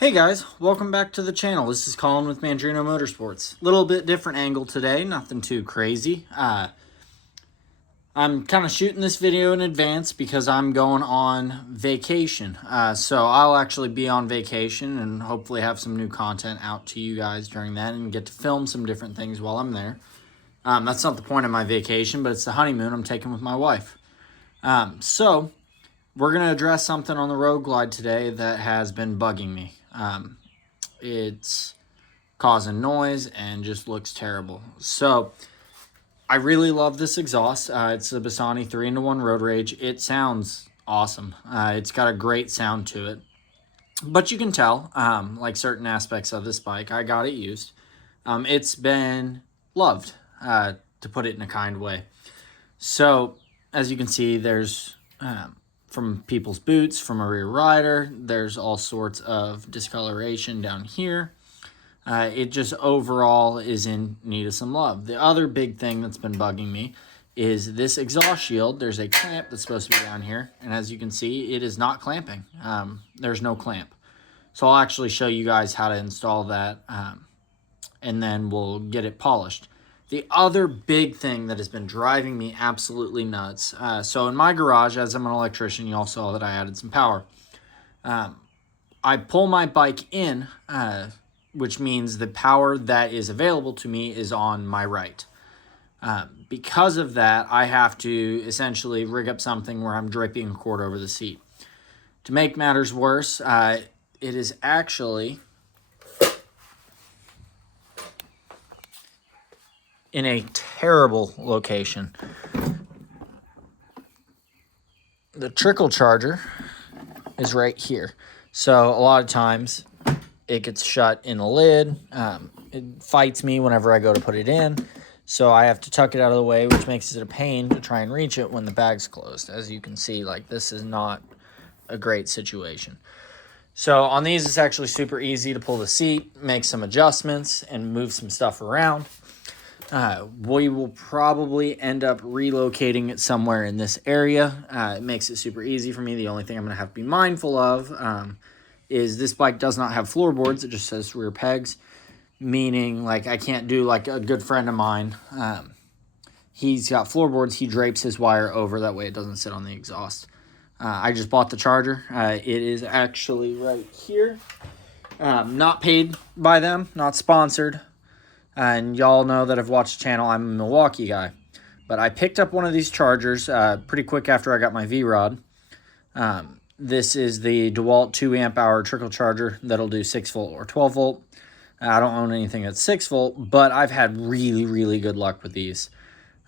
Hey guys, welcome back to the channel. This is Colin with Mandrino Motorsports. Little bit different angle today, nothing too crazy. I'm kind of shooting this video in advance because I'm going on vacation. So I'll actually be on vacation and hopefully have some new content out to you guys during that and get to film some different things while I'm there. That's not the point of my vacation, but it's the honeymoon I'm taking with my wife. So we're going to address something on the Road Glide today that has been bugging me. It's causing noise and just looks terrible. So I really love this exhaust. It's a Bassani 3-in-1 Road Rage. It sounds awesome. It's got a great sound to it. But you can tell, like certain aspects of this bike, I got it used. It's been loved, to put it in a kind way. So as you can see, there's from people's boots, from a rear rider, there's all sorts of discoloration down here. It just overall is in need of some love. The other big thing that's been bugging me is this exhaust shield. There's a clamp that's supposed to be down here, and as you can see, it is not clamping. There's no clamp. So I'll actually show you guys how to install that, and then we'll get it polished. The other big thing that has been driving me absolutely nuts, so in my garage, as I'm an electrician, you all saw that I added some power. I pull my bike in, which means the power that is available to me is on my right. Because of that, I have to essentially rig up something where I'm draping a cord over the seat. To make matters worse, it is actually in a terrible location. The trickle charger is right here. So a lot of times it gets shut in the lid. It fights me whenever I go to put it in. So I have to tuck it out of the way, which makes it a pain to try and reach it when the bag's closed. As you can see, like, this is not a great situation. So on these, it's actually super easy to pull the seat, make some adjustments, and move some stuff around. We will probably end up relocating it somewhere in this area. It makes it super easy for me. The only thing I'm going to have to be mindful of is this bike does not have floorboards. It just says rear pegs, meaning like I can't do like a good friend of mine. He's got floorboards. He drapes his wire over. That way it doesn't sit on the exhaust. I just bought the charger. It is actually right here. Not paid by them, not sponsored. And y'all know that I've watched the channel. I'm a Milwaukee guy. But I picked up one of these chargers pretty quick after I got my V-Rod. This is the DeWalt 2 amp hour trickle charger that'll do 6 volt or 12 volt. I don't own anything that's 6 volt, but I've had really, really good luck with these.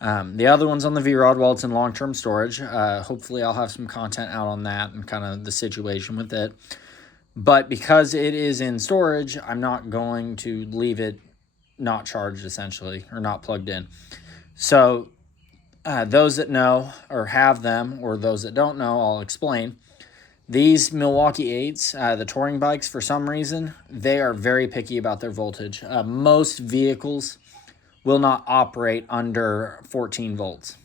The other one's on the V-Rod while it's in long-term storage. Hopefully I'll have some content out on that and kind of the situation with it. But because it is in storage, I'm not going to leave it not charged, essentially, or not plugged in. So those that know or have them, or those that don't know, I'll explain. These Milwaukee 8s, the touring bikes, for some reason, they are very picky about their voltage. Most vehicles will not operate under 14 volts.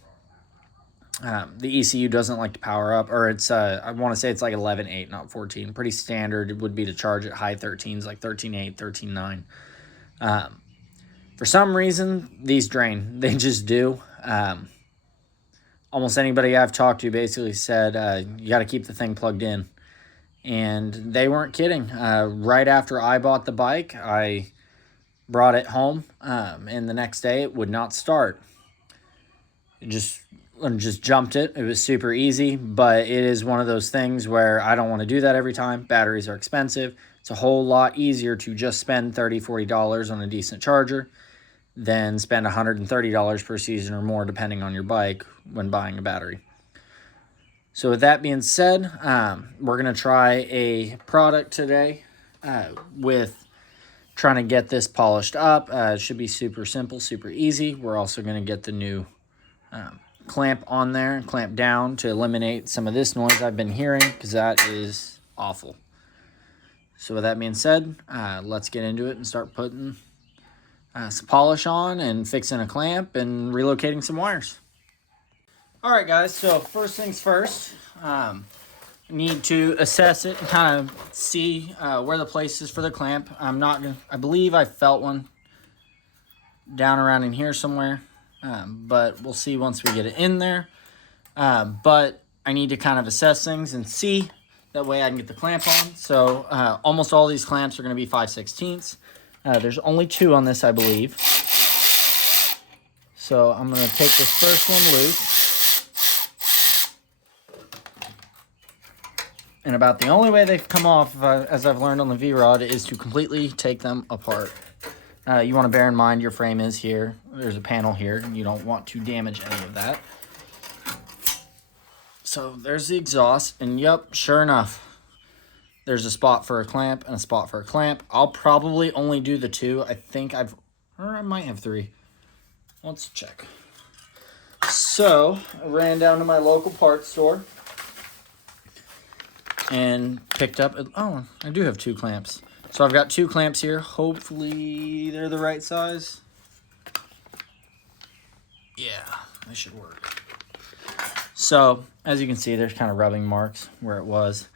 The ECU doesn't like to power up, or it's, I want to say it's like 11.8, not 14. Pretty standard it would be to charge at high 13s, like 13.8, 13.9. For some reason, these drain. They just do. Almost anybody I've talked to basically said, you got to keep the thing plugged in. And they weren't kidding. Right after I bought the bike, I brought it home, and the next day it would not start. It just jumped it. It was super easy, but it is one of those things where I don't want to do that every time. Batteries are expensive. It's a whole lot easier to just spend $30, $40 on a decent charger than spend $130 per season or more, depending on your bike, when buying a battery. So with that being said, we're going to try a product today with trying to get this polished up. It should be super simple, super easy. We're also going to get the new clamp on there, clamp down to eliminate some of this noise I've been hearing, because that is awful. So with that being said, let's get into it and start putting some polish on and fixing a clamp and relocating some wires. All right, guys, so first things first, need to assess it and kind of see where the place is for the clamp. I'm not gonna, I believe I felt one down around in here somewhere, but we'll see once we get it in there. But I need to kind of assess things and see, that way I can get the clamp on. So almost all these clamps are going to be 5/16. There's only 2 on this, I believe. So I'm going to take this first one loose. And about the only way they've come off, as I've learned on the V-Rod, is to completely take them apart. You want to bear in mind your frame is here. There's a panel here, and you don't want to damage any of that. So there's the exhaust, and yep, sure enough, there's a spot for a clamp and a spot for a clamp. I'll probably only do the 2. I think or I might have 3. Let's check. So I ran down to my local parts store and picked up, oh, I do have 2 clamps. So I've got 2 clamps here. Hopefully they're the right size. Yeah, they should work. So as you can see, there's kind of rubbing marks where it was.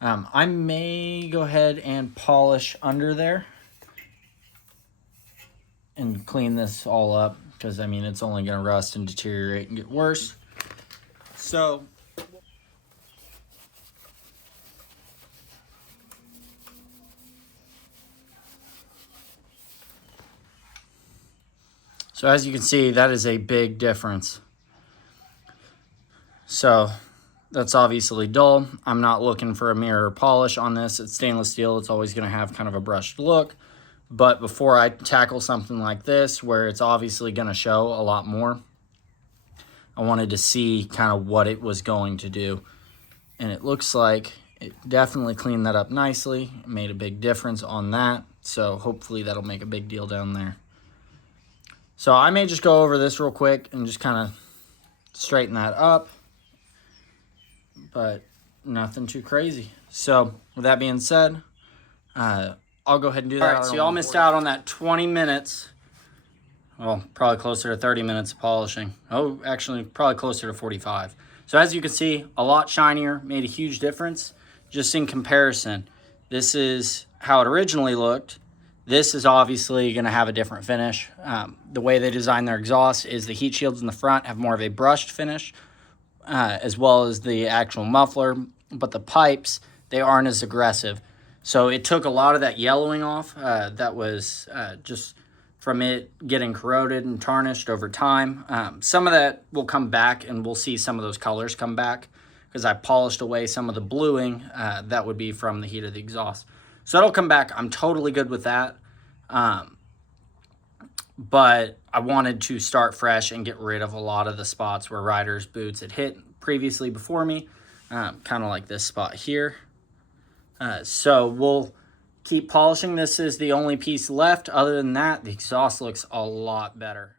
I may go ahead and polish under there and clean this all up, because I mean, it's only going to rust and deteriorate and get worse. So as you can see, that is a big difference. So that's obviously dull. I'm not looking for a mirror polish on this. It's stainless steel. It's always going to have kind of a brushed look. But before I tackle something like this, where it's obviously going to show a lot more, I wanted to see kind of what it was going to do. And it looks like it definitely cleaned that up nicely. It made a big difference on that. So hopefully that'll make a big deal down there. So I may just go over this real quick and just kind of straighten that up, but nothing too crazy. So with that being said, I'll go ahead and do that. All right, so y'all missed out on that 20 minutes. Well, probably closer to 30 minutes of polishing. Oh, actually, probably closer to 45. So as you can see, a lot shinier, made a huge difference. Just in comparison, this is how it originally looked. This is obviously going to have a different finish. The way they design their exhaust is the heat shields in the front have more of a brushed finish, as well as the actual muffler. But the pipes, they aren't as aggressive. So it took a lot of that yellowing off. That was just from it getting corroded and tarnished over time. Some of that will come back, and we'll see some of those colors come back, because I polished away some of the bluing. That would be from the heat of the exhaust. So that'll come back. I'm totally good with that. But I wanted to start fresh and get rid of a lot of the spots where riders' boots had hit previously before me, kind of like this spot here. So we'll keep polishing. This is the only piece left. Other than that, the exhaust looks a lot better.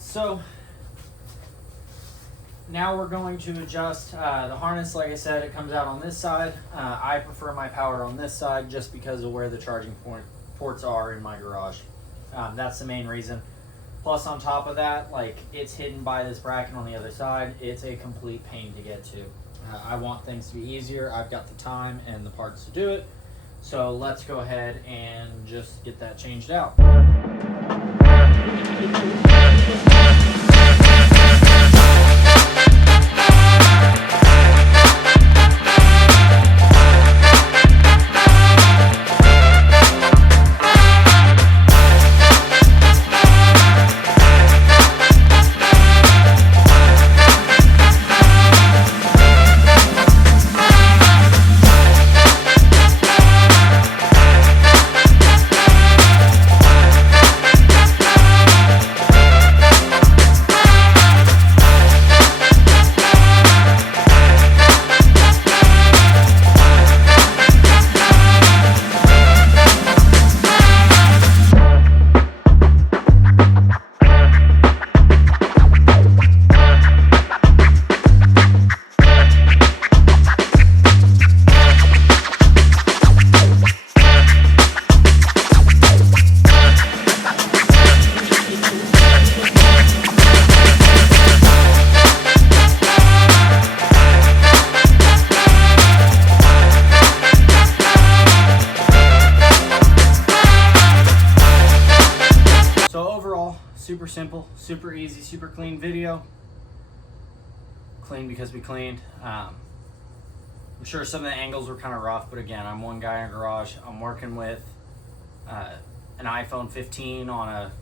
So now we're going to adjust the harness. Like I said, it comes out on this side. I prefer my power on this side just because of where the charging ports are in my garage. That's the main reason. Plus, on top of that, like, it's hidden by this bracket on the other side. It's a complete pain to get to. I want things to be easier. I've got the time and the parts to do it. So let's go ahead and just get that changed out. super simple, super easy, super clean video. Clean because we cleaned. I'm sure some of the angles were kind of rough, but again, I'm one guy in a garage. I'm working with an iPhone 15 on a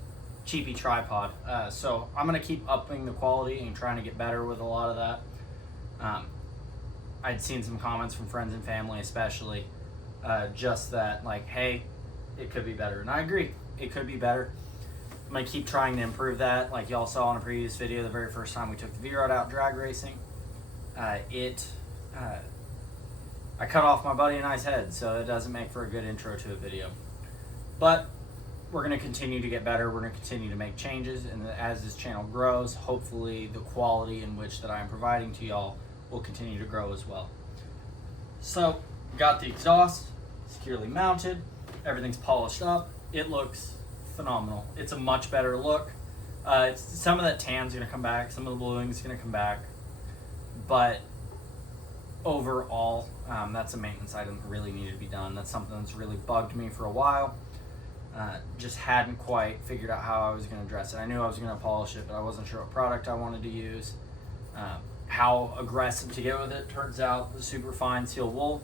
cheapy tripod. So I'm going to keep upping the quality and trying to get better with a lot of that. I'd seen some comments from friends and family especially, just that like, hey, it could be better. And I agree, it could be better. I'm going to keep trying to improve that. Like y'all saw in a previous video, the very first time we took the V-Rod out drag racing, I cut off my buddy and I's head, so it doesn't make for a good intro to a video. But we're going to continue to get better. We're going to continue to make changes, and as this channel grows, hopefully the quality in which that I'm providing to y'all will continue to grow as well. So, got the exhaust securely mounted. Everything's polished up. It looks phenomenal. It's a much better look. Some of that tan's going to come back. Some of the bluing's going to come back. But overall, that's a maintenance item that really needed to be done. That's something that's really bugged me for a while. Just hadn't quite figured out how I was going to address it. I knew I was going to polish it, but I wasn't sure what product I wanted to use. How aggressive to get with it. Turns out the super fine seal wool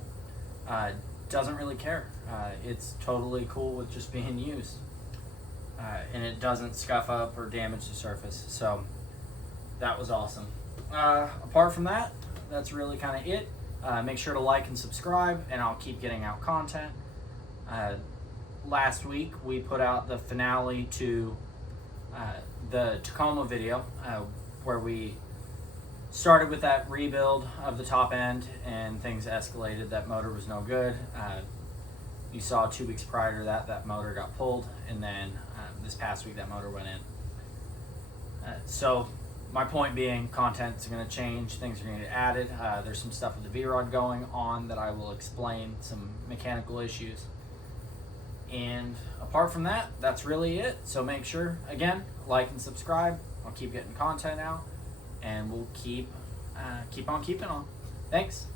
doesn't really care. It's totally cool with just being used. And it doesn't scuff up or damage the surface. So that was awesome. Apart from that, that's really kind of it. Make sure to like and subscribe, and I'll keep getting out content. Last week we put out the finale to the Tacoma video, where we started with that rebuild of the top end and things escalated. That motor was no good. You saw 2 weeks prior to that motor got pulled, and then this past week that motor went in. So my point being, content's going to change, things are going to get added. There's some stuff with the V-Rod going on that I will explain, some mechanical issues. And apart from that, that's really it. So make sure, again, like and subscribe. I'll keep getting content out, and we'll keep on keeping on. Thanks.